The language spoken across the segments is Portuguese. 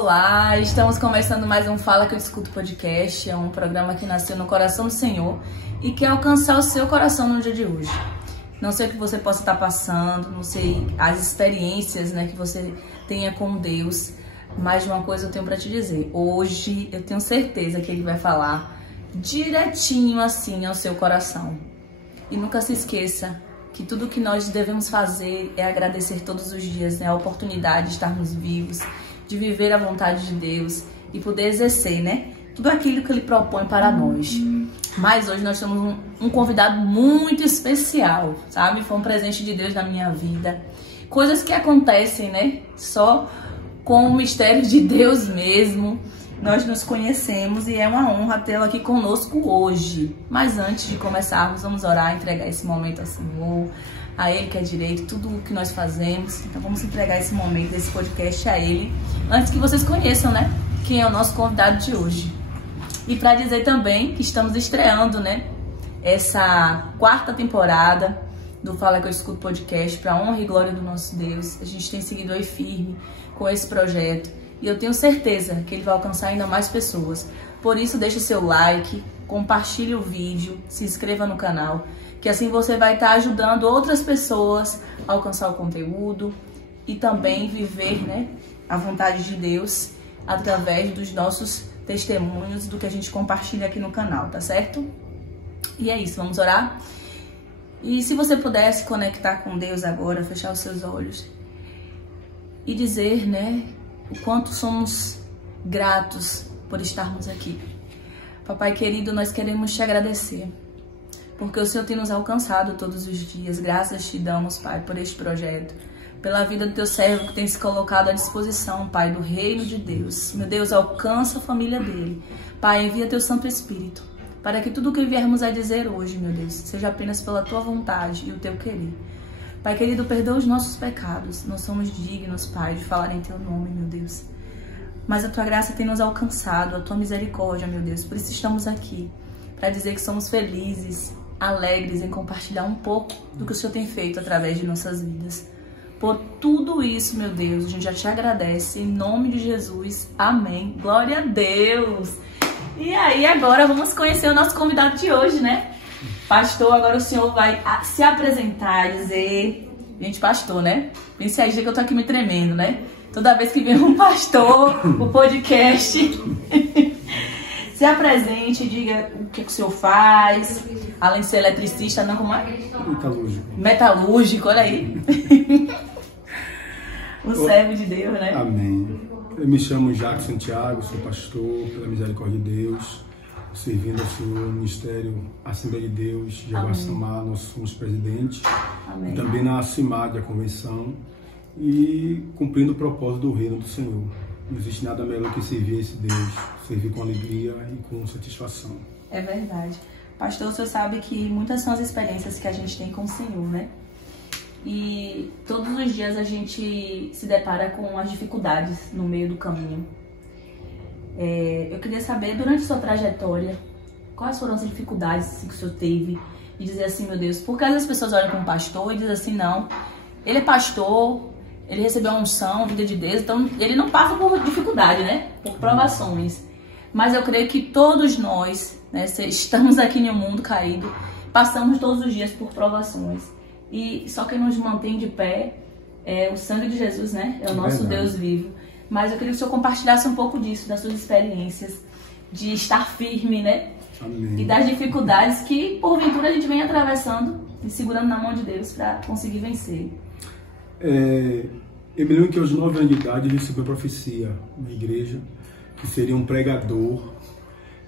Olá, estamos começando mais um Fala Que Eu Escuto podcast, é um programa que nasceu no coração do Senhor e quer alcançar o seu coração no dia de hoje. Não sei o que você possa estar passando, não sei as experiências, que você tenha com Deus, mas uma coisa eu tenho para te dizer. Hoje eu tenho certeza que Ele vai falar direitinho assim ao seu coração. E nunca se esqueça que tudo que nós devemos fazer é agradecer todos os dias, a oportunidade de estarmos vivos, de viver a vontade de Deus e poder exercer, tudo aquilo que Ele propõe para nós. Mas hoje nós temos um convidado muito especial, sabe? Foi um presente de Deus na minha vida. Coisas que acontecem, só com o mistério de Deus mesmo. Nós nos conhecemos e é uma honra tê-lo aqui conosco hoje. Mas antes de começarmos, vamos orar, entregar esse momento ao Senhor, a Ele que é direito, tudo o que nós fazemos. Então vamos entregar esse momento, esse podcast a Ele, antes que vocês conheçam, quem é o nosso convidado de hoje. E para dizer também que estamos estreando, essa quarta temporada do Fala Que Eu Escuto podcast, para a honra e glória do nosso Deus. A gente tem seguido aí firme com esse projeto. E eu tenho certeza que ele vai alcançar ainda mais pessoas. Por isso, deixe o seu like, compartilhe o vídeo, se inscreva no canal, que assim você vai estar ajudando outras pessoas a alcançar o conteúdo e também viver, a vontade de Deus através dos nossos testemunhos, do que a gente compartilha aqui no canal, tá certo? E é isso, vamos orar? E se você pudesse conectar com Deus agora, fechar os seus olhos e dizer, o quanto somos gratos por estarmos aqui. Papai querido, nós queremos te agradecer, porque o Senhor tem nos alcançado todos os dias. Graças te damos, Pai, por este projeto, pela vida do teu servo que tem se colocado à disposição, Pai, do reino de Deus. Meu Deus, alcança a família dele. Pai, envia teu Santo Espírito, para que tudo o que viermos a dizer hoje, meu Deus, seja apenas pela tua vontade e o teu querer. Pai querido, perdoa os nossos pecados. Não somos dignos, Pai, de falar em teu nome, meu Deus. Mas a tua graça tem nos alcançado, a tua misericórdia, meu Deus. Por isso estamos aqui, para dizer que somos felizes, alegres em compartilhar um pouco do que o Senhor tem feito através de nossas vidas. Por tudo isso, meu Deus, a gente já te agradece. Em nome de Jesus, amém. Glória a Deus. E aí, agora vamos conhecer o nosso convidado de hoje, Pastor, agora o senhor vai se apresentar, dizer... Gente, pastor, Pense aí que eu tô aqui me tremendo, Toda vez que vem um pastor, o podcast... Se apresente, diga o que o senhor faz, além de ser eletricista, não, como é? Metalúrgico. Metalúrgico, olha aí. O servo de Deus, Amém. Eu me chamo Jacques Santiago, sou pastor, pela misericórdia de Deus, servindo ao Senhor no Ministério Assembleia de Deus de Aguaçamá. Nós somos presidente. Amém. Também na CIMAD, a convenção, e cumprindo o propósito do reino do Senhor. Não existe nada melhor que servir a esse Deus, servir com alegria e com satisfação. É verdade. Pastor, o senhor sabe que muitas são as experiências que a gente tem com o Senhor, E todos os dias a gente se depara com as dificuldades no meio do caminho. Eu queria saber, durante a sua trajetória, quais foram as dificuldades que o senhor teve de dizer assim, meu Deus, porque às vezes as pessoas olham para um pastor e dizem assim, não, ele é pastor, ele recebeu a unção, vida de Deus, então ele não passa por dificuldade, por provações. Mas eu creio que todos nós, estamos aqui no mundo caído, passamos todos os dias por provações. E só quem nos mantém de pé é o sangue de Jesus, é o nosso Deus vivo. Mas eu queria que o senhor compartilhasse um pouco disso, das suas experiências, de estar firme, Amém. E das dificuldades que, porventura, a gente vem atravessando e segurando na mão de Deus para conseguir vencer. Eu me lembro que aos 9 anos de idade eu recebi uma profecia na igreja, que seria um pregador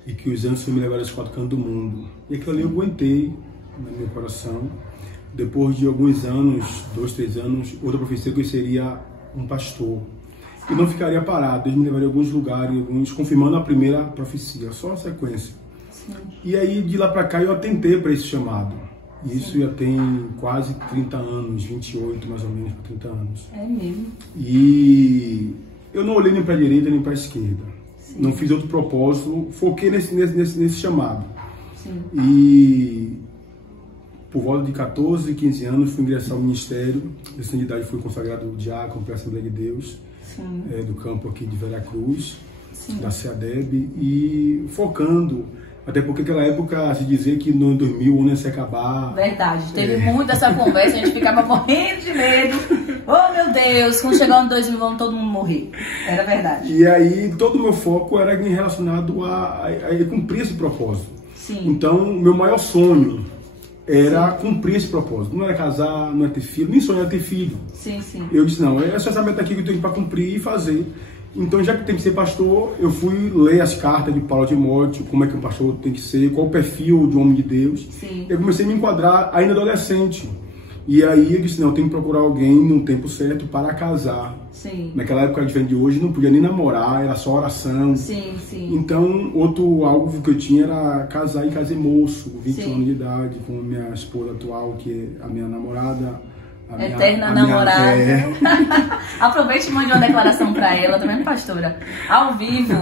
e que os anjos me levaram aos 4 cantos do mundo. E aquilo ali eu aguentei no meu coração. Depois de alguns anos, 2, 3 anos, outra profecia que eu seria um pastor. E não ficaria parado, eles me levariam a alguns lugares, confirmando a primeira profecia, só a sequência. Sim. E aí, de lá para cá, eu atentei para esse chamado. Isso já tem quase 30 anos, 28 mais ou menos, 30 anos. É mesmo. E eu não olhei nem para a direita nem para a esquerda. Sim. Não fiz outro propósito, foquei nesse chamado. Sim. E por volta de 14, 15 anos, fui ingressar ao ministério. Nessa idade fui consagrado diácono pela Assembleia de Deus. do campo aqui de Veracruz, Sim. da CEADEB, e focando, até porque naquela época se dizia que no 2000 o ano ia se acabar. Verdade, teve muito essa conversa, a gente ficava morrendo de medo. Oh meu Deus, quando chegar o ano 2000 vamos todo mundo morrer. Era verdade. E aí todo o meu foco era relacionado a cumprir esse propósito. Sim. Então, meu maior sonho era cumprir esse propósito. Não era casar, não era ter filho, nem sonho era ter filho. Sim, sim. Eu disse, não, é só essa meta aqui que eu tenho para cumprir e fazer. Então, já que tem que ser pastor, eu fui ler as cartas de Paulo Timóteo, como é que um pastor tem que ser, qual o perfil de um homem de Deus. Sim. Eu comecei a me enquadrar ainda adolescente. E aí eu disse, não, eu tenho que procurar alguém no tempo certo para casar. Sim. Naquela época, diferente de hoje, não podia nem namorar, era só oração. Sim, sim. Então, outro algo que eu tinha era casar e casei moço, 21 Sim. anos de idade, com minha esposa atual, que é a minha namorada. Eterna namorada. Aproveite e mande uma declaração para ela, tá vendo, pastora? Ao vivo.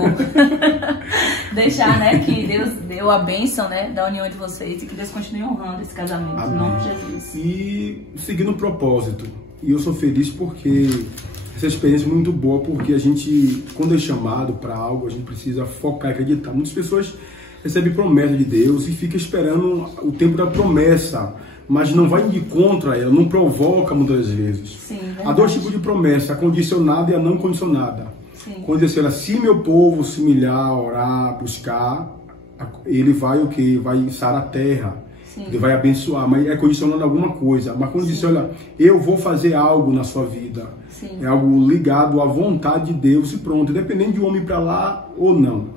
Deixar, né, que Deus deu a bênção, né, da união entre vocês e que Deus continue honrando esse casamento. Amém. Em nome de Jesus. E seguindo o propósito. E eu sou feliz porque essa experiência é muito boa, porque a gente, quando é chamado para algo, a gente precisa focar e acreditar. Muitas pessoas recebem promessa de Deus e ficam esperando o tempo da promessa, mas não vai de contra ela, não provoca muitas vezes. Sim, há dois tipos de promessa, a condicionada e a não condicionada. Sim. Quando diz assim, se meu povo se humilhar, orar, buscar, ele vai o quê? Vai sarar a terra. Sim. Ele vai abençoar, mas é condicionando alguma coisa. Mas quando diz, olha, eu vou fazer algo na sua vida, Sim. é algo ligado à vontade de Deus e pronto, independente de um homem para lá ou não.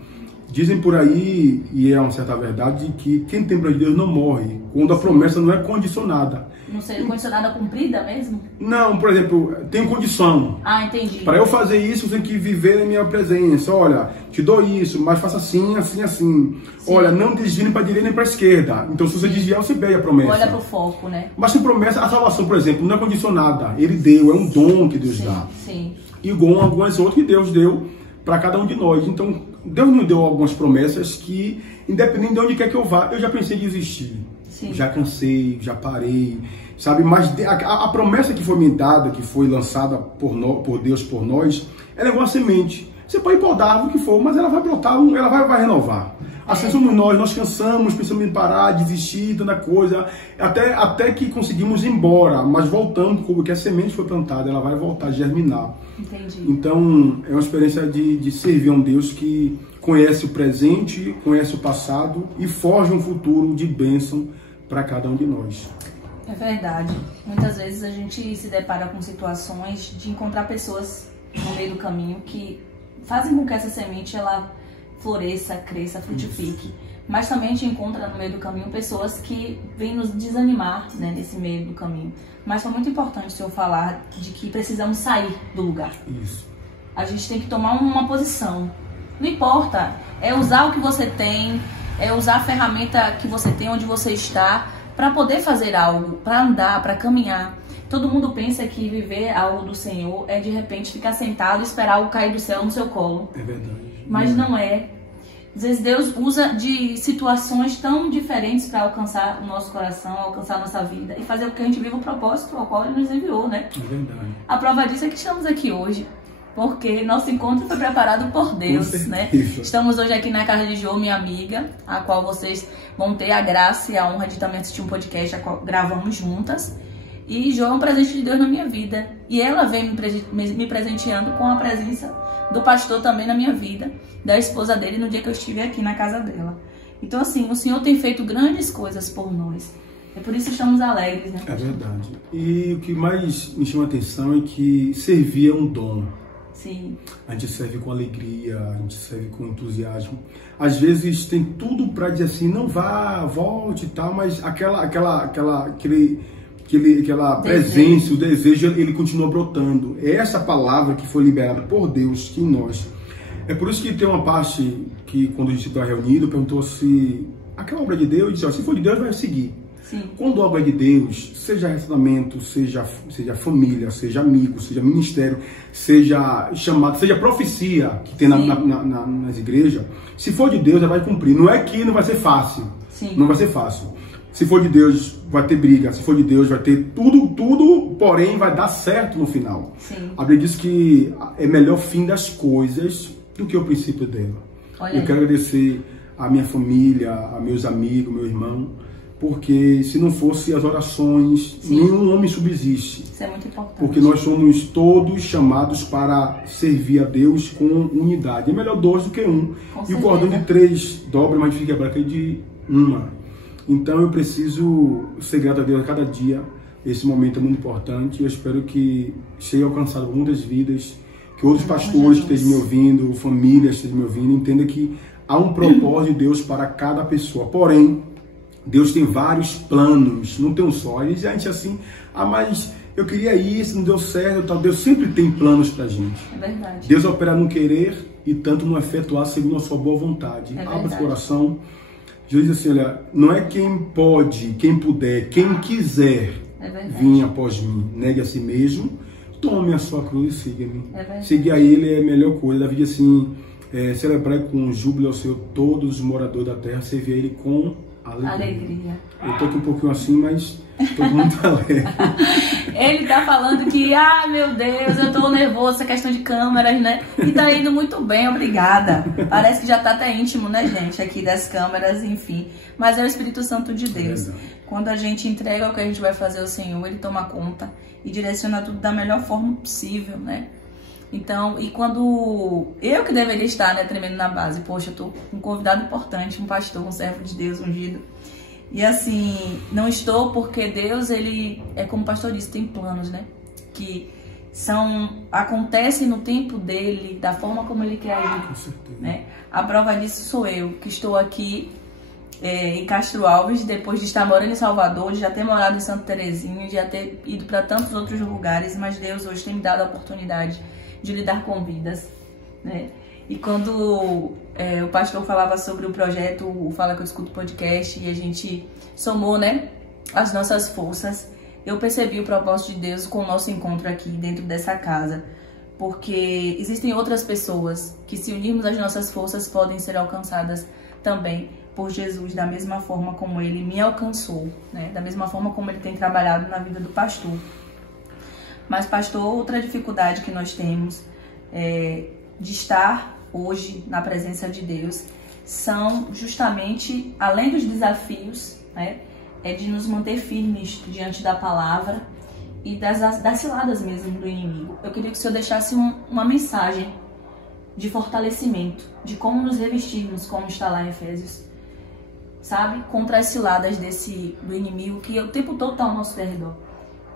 Dizem por aí, e é uma certa verdade, que quem tem para Deus não morre, quando a promessa não é condicionada. Não seria condicionada cumprida mesmo? Não, por exemplo, tem condição. Ah, entendi. Para eu fazer isso, você tem que viver na minha presença. Olha, te dou isso, mas faça assim, assim, assim. Sim. Olha, não desvie nem para a direita nem para a esquerda. Então, se você desviar, você perde a promessa. Olha para o foco, né? Mas sem promessa, a salvação, por exemplo, não é condicionada. Ele deu, é um dom que Deus dá. Sim. Igual algumas outras que Deus deu para cada um de nós. Então, Deus nos deu algumas promessas que, independente de onde quer que eu vá, eu já pensei em desistir. Sim. Já cansei, já parei, sabe? Mas a promessa que foi me dada, que foi lançada por Deus por nós, ela é igual a semente. Você pode podar o que for, mas ela vai brotar, ela vai renovar. Assim somos nós cansamos, pensamos em parar, desistir, tanta coisa, até que conseguimos ir embora, mas voltando, porque a semente foi plantada, ela vai voltar a germinar. Entendi. Então, é uma experiência de servir a um Deus que conhece o presente, conhece o passado e forja um futuro de bênção para cada um de nós. É verdade. Muitas vezes a gente se depara com situações de encontrar pessoas no meio do caminho que fazem com que essa semente ela floresça, cresça, frutifique. Mas também a gente encontra no meio do caminho pessoas que vêm nos desanimar, né, nesse meio do caminho. Mas foi muito importante o senhor falar de que precisamos sair do lugar. Isso. A gente tem que tomar uma posição. Não importa, é usar o que você tem, é usar a ferramenta que você tem, onde você está, para poder fazer algo, para andar, para caminhar. Todo mundo pensa que viver algo do Senhor é de repente ficar sentado e esperar algo cair do céu no seu colo. É verdade. Mas não é. Às vezes Deus usa de situações tão diferentes para alcançar o nosso coração, alcançar a nossa vida e fazer com que a gente viva o propósito ao qual Ele nos enviou, né? É verdade. A prova disso é que estamos aqui hoje, porque nosso encontro foi preparado por Deus, né? Estamos hoje aqui na casa de Jo, minha amiga, a qual vocês vão ter a graça e a honra de também assistir um podcast a qual gravamos juntas. E Jo é um presente de Deus na minha vida. E ela vem me presenteando com a presença do pastor também na minha vida, da esposa dele no dia que eu estive aqui na casa dela. Então, assim, o Senhor tem feito grandes coisas por nós. É por isso que estamos alegres, né? É verdade. E o que mais me chama a atenção é que servir é um dom. Sim. A gente serve com alegria, a gente serve com entusiasmo. Às vezes tem tudo para dizer assim, não vá, volte e tal, mas aquela presença, o desejo, ele continua brotando. É essa palavra que foi liberada por Deus que em nós. É por isso que tem uma parte que, quando a gente está reunido, perguntou se aquela obra de Deus, disse, ó, se for de Deus, vai seguir. Sim. Quando a obra de Deus, seja relacionamento, seja família, seja amigo, seja ministério, seja chamado, seja profecia que tem nas igrejas, se for de Deus, ela vai cumprir. Não é que não vai ser fácil. Sim. Não vai ser fácil. Se for de Deus, vai ter briga. Se for de Deus, vai ter tudo, porém, vai dar certo no final. Sim. A Bíblia diz que é melhor o fim das coisas do que o princípio dela. Olha Eu aí. quero agradecer a minha família, a meus amigos, meu irmão, porque se não fosse as orações, Sim. nenhum homem subsiste. Isso é muito importante. Porque nós somos todos chamados para servir a Deus com unidade. É melhor dois do que um. Com E o cordão de 3 dobra, mas fica branco de uma. Então eu preciso ser grato a Deus a cada dia. Esse momento é muito importante. Eu espero que seja alcançado por muitas vidas, que outros pastores que estejam me ouvindo, famílias que estejam me ouvindo, entendam que há um propósito de Deus para cada pessoa. Porém, Deus tem vários planos, não tem um só. E a gente assim, mas eu queria isso, não deu certo, tal. Deus sempre tem planos pra gente. É verdade. Deus opera no querer e tanto no efetuar segundo a sua boa vontade. É Abre o verdade. coração. Jesus diz assim, olha, não é quem pode, quem puder, quem quiser É verdade. vir após mim. Negue a si mesmo, tome a sua cruz e siga-me. É verdade. Seguir a Ele é a melhor coisa. Davi diz assim, celebrar com júbilo ao Senhor todos os moradores da terra, servir a Ele com alegria. Eu tô aqui um pouquinho assim, mas tô muito alegre. Ele tá falando que, ai meu Deus, eu tô nervoso, essa questão de câmeras, né? E tá indo muito bem, obrigada. Parece que já tá até íntimo, né, gente, aqui das câmeras, enfim. Mas é o Espírito Santo de Deus. Quando a gente entrega o que a gente vai fazer ao Senhor, Ele toma conta e direciona tudo da melhor forma possível, né? Então, e quando eu que deveria estar, né, tremendo na base, poxa, eu tô com um convidado importante, um pastor, um servo de Deus ungido. E assim, não estou porque Deus, ele é como o pastor disse, tem planos, né? Que acontecem no tempo dele, da forma como ele quer agir, Com certeza. né? A prova disso sou eu, que estou aqui em Castro Alves, depois de estar morando em Salvador, de já ter morado em Santa Terezinha, de já ter ido para tantos outros lugares, mas Deus hoje tem me dado a oportunidade de lidar com vidas, né? E quando o pastor falava sobre o projeto, o Fala Que Eu Escuto podcast, e a gente somou, né, as nossas forças, eu percebi o propósito de Deus com o nosso encontro aqui dentro dessa casa, porque existem outras pessoas que, se unirmos as nossas forças, podem ser alcançadas também por Jesus, da mesma forma como Ele me alcançou, né? Da mesma forma como Ele tem trabalhado na vida do pastor. Mas, pastor, outra dificuldade que nós temos de estar hoje na presença de Deus são justamente, além dos desafios, né, de nos manter firmes diante da palavra e das ciladas mesmo do inimigo. Eu queria que o senhor deixasse uma mensagem de fortalecimento, de como nos revestirmos, como está lá em Efésios, sabe? Contra as ciladas do inimigo que o tempo todo está ao nosso redor.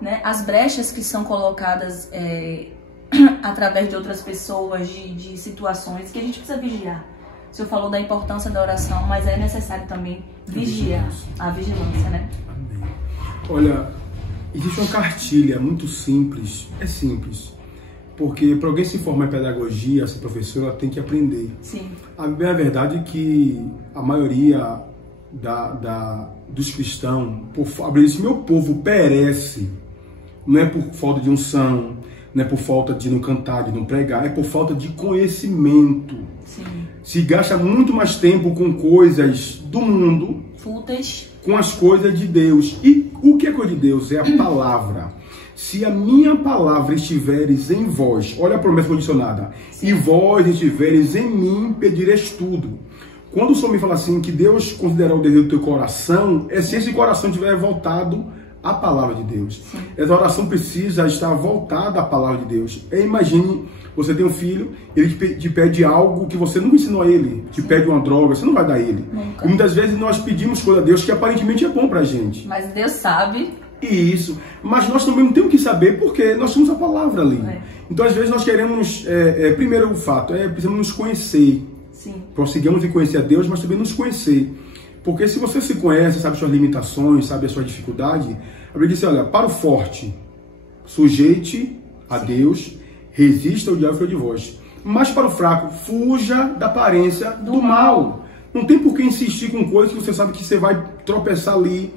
Né? As brechas que são colocadas através de outras pessoas, de situações que a gente precisa vigiar. O senhor falou da importância da oração, mas é necessário também vigiar a vigilância, né? Amém. Olha, existe uma cartilha muito simples, é simples, porque para alguém se formar em pedagogia, ser professor, ela tem que aprender. Sim. A verdade é que a maioria dos cristãos, meu povo perece, não é por falta de unção, não é por falta de não cantar, de não pregar, é por falta de conhecimento. Sim. Se gasta muito mais tempo com coisas do mundo, fúteis, com as coisas de Deus. E o que é coisa de Deus? É a palavra. Se a minha palavra estiveres em vós, olha a promessa condicionada, e vós estiveres em mim, pedireis tudo. Quando o Senhor me fala assim, que Deus considera o desejo do teu coração, é se esse coração estiver voltado à palavra de Deus. Sim. Essa oração precisa estar voltada à palavra de Deus. Imagine, você tem um filho, ele te pede algo que você nunca ensinou a ele, te pede uma droga, você não vai dar a ele. Nunca. E muitas vezes nós pedimos coisa a Deus que aparentemente é bom pra gente. Mas Deus sabe. Isso, mas nós também não temos que saber porque nós temos a palavra ali. Então às vezes nós queremos, primeiro o fato, precisamos nos conhecer. Sim. Prosseguimos em conhecer a Deus, mas também nos conhecer. Porque se você se conhece, sabe suas limitações, sabe a sua dificuldade, a Bíblia diz, olha, para o forte, sujeite a Deus, resista ao diabo de vós. Mas para o fraco, fuja da aparência do mal. Não tem por que insistir com coisas que você sabe que você vai tropeçar ali.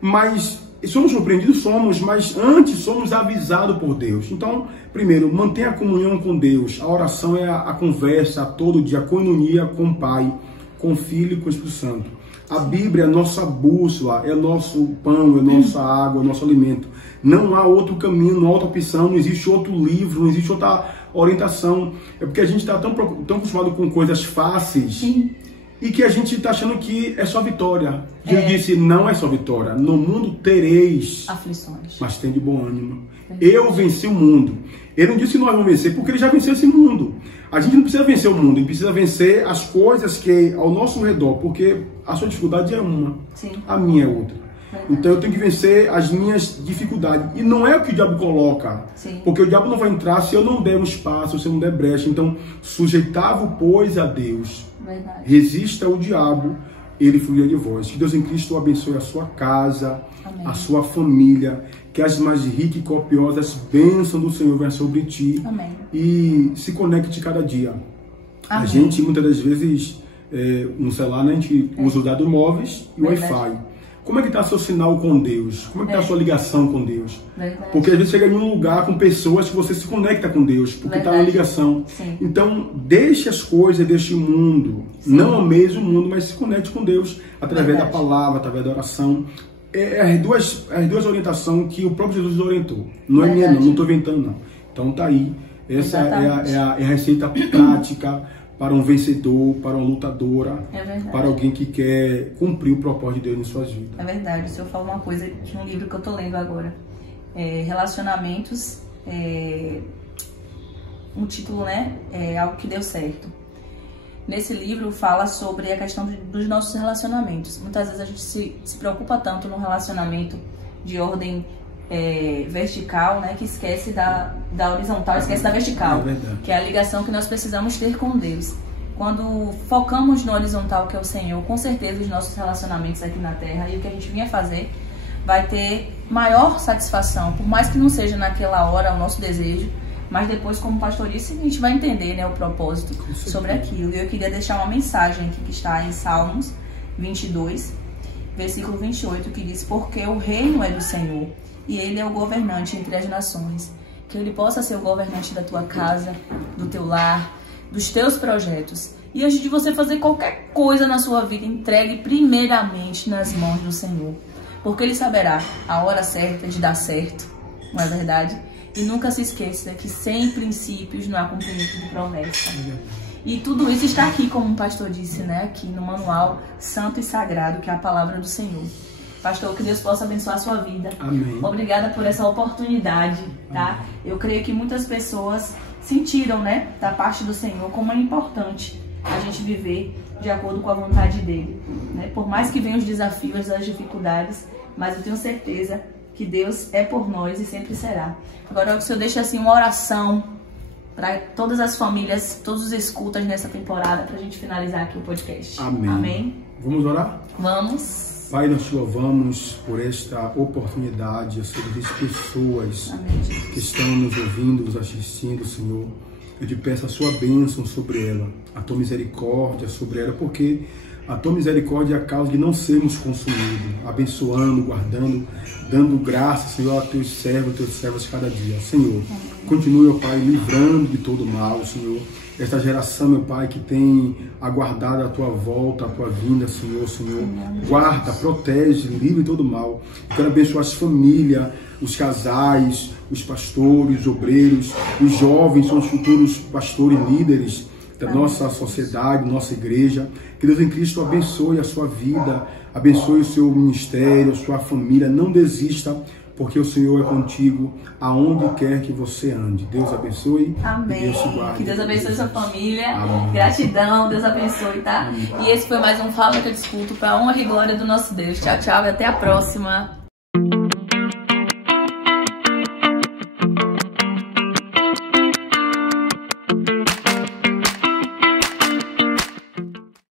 Mas somos surpreendidos? Somos, mas antes somos avisados por Deus. Então, primeiro, mantenha a comunhão com Deus. A oração é a conversa todo dia, a coinonia com o Pai, com o Filho e com o Espírito Santo. A Bíblia é a nossa bússola, é nosso pão, é nossa água, é nosso alimento. Não há outro caminho, não há outra opção, não existe outro livro, não existe outra orientação. É porque a gente está tão acostumado com coisas fáceis. Sim. E que a gente está achando que é só vitória. Jesus disse, não é só vitória. No mundo tereis aflições, mas tem de bom ânimo. Eu venci o mundo. Ele não disse que nós vamos vencer, porque ele já venceu esse mundo. A gente não precisa vencer o mundo, a gente precisa vencer as coisas que ao nosso redor, porque a sua dificuldade é uma, sim, a minha é outra. Então eu tenho que vencer as minhas dificuldades. E não é o que o diabo coloca. Sim. Porque o diabo não vai entrar se eu não der um espaço, se eu não der brecha. Então, sujeitava-o, pois, a Deus. Verdade. Resista ao diabo, ele fugirá de vós. Que Deus em Cristo abençoe a sua casa, amém, a sua família. Que as mais ricas e copiosas bênçãos do Senhor venham sobre ti. Amém. E se conecte cada dia. Amém. A gente, muitas das vezes, no celular, né, a gente usa os dados móveis e o Wi-Fi. Como é que está seu sinal com Deus? Como é que está a sua ligação com Deus? Verdade. Porque às vezes chega em um lugar com pessoas que você se conecta com Deus, porque está na ligação. Sim. Então, deixe as coisas, deixe o mundo. Sim. Não ameise o mundo, mas se conecte com Deus através da palavra, através da oração. As duas orientações que o próprio Jesus orientou. Não é minha, não estou inventando, não. Então tá aí. Essa é a receita prática para um vencedor, para uma lutadora, para alguém que quer cumprir o propósito de Deus em suas vidas. É verdade. O senhor fala uma coisa de um livro que eu estou lendo agora. Relacionamentos, um título, né? Algo que deu certo. Nesse livro fala sobre a questão dos nossos relacionamentos. Muitas vezes a gente se preocupa tanto no relacionamento de ordem vertical, né, que esquece da horizontal, esquece da vertical, que é a ligação que nós precisamos ter com Deus. Quando focamos no horizontal, que é o Senhor, com certeza os nossos relacionamentos aqui na Terra e o que a gente vinha fazer vai ter maior satisfação, por mais que não seja naquela hora o nosso desejo, mas depois, como pastor disse, a gente vai entender, né, o propósito sobre aquilo. E eu queria deixar uma mensagem aqui que está em Salmos 22, versículo 28, que diz: porque o reino é do Senhor e Ele é o governante entre as nações. Que Ele possa ser o governante da tua casa, do teu lar, dos teus projetos. E antes de você fazer qualquer coisa na sua vida, entregue primeiramente nas mãos do Senhor. Porque Ele saberá a hora certa de dar certo, não é verdade? E nunca se esqueça que sem princípios não há cumprimento de promessa. E tudo isso está aqui, como o pastor disse, né? Aqui no manual santo e sagrado, que é a palavra do Senhor. Pastor, que Deus possa abençoar a sua vida. Amém. Obrigada por essa oportunidade, tá? Amém. Eu creio que muitas pessoas sentiram, né, da parte do Senhor, como é importante a gente viver de acordo com a vontade dEle, né? Por mais que venham os desafios, as dificuldades, mas eu tenho certeza que Deus é por nós e sempre será. Agora, o Senhor deixa assim uma oração para todas as famílias, todos os escutas nessa temporada, para a gente finalizar aqui o podcast. Amém. Amém. Vamos orar? Vamos. Pai, nós te louvamos por esta oportunidade, sobre as pessoas que estão nos ouvindo, nos assistindo, Senhor. Eu te peço a sua bênção sobre ela, a tua misericórdia sobre ela, porque a tua misericórdia é a causa de não sermos consumidos, abençoando, guardando, dando graça, Senhor, a teus servos cada dia. Senhor, continue, ó Pai, livrando de todo mal, Senhor. Esta geração, meu Pai, que tem aguardado a tua volta, a tua vinda, Senhor, guarda, protege, livre de todo mal. Eu quero abençoar as famílias, os casais, os pastores, os obreiros, os jovens, são os futuros pastores líderes da nossa sociedade, nossa igreja. Que Deus em Cristo abençoe a sua vida, abençoe o seu ministério, a sua família. Não desista, porque o Senhor é contigo aonde quer que você ande. Deus abençoe. Amém. Deus te guarde. Que Deus abençoe sua família. Amém. Gratidão, Deus abençoe, tá? Amém. E esse foi mais um Fala que eu Discuto, para a honra e glória do nosso Deus. Tchau, tchau e até a próxima.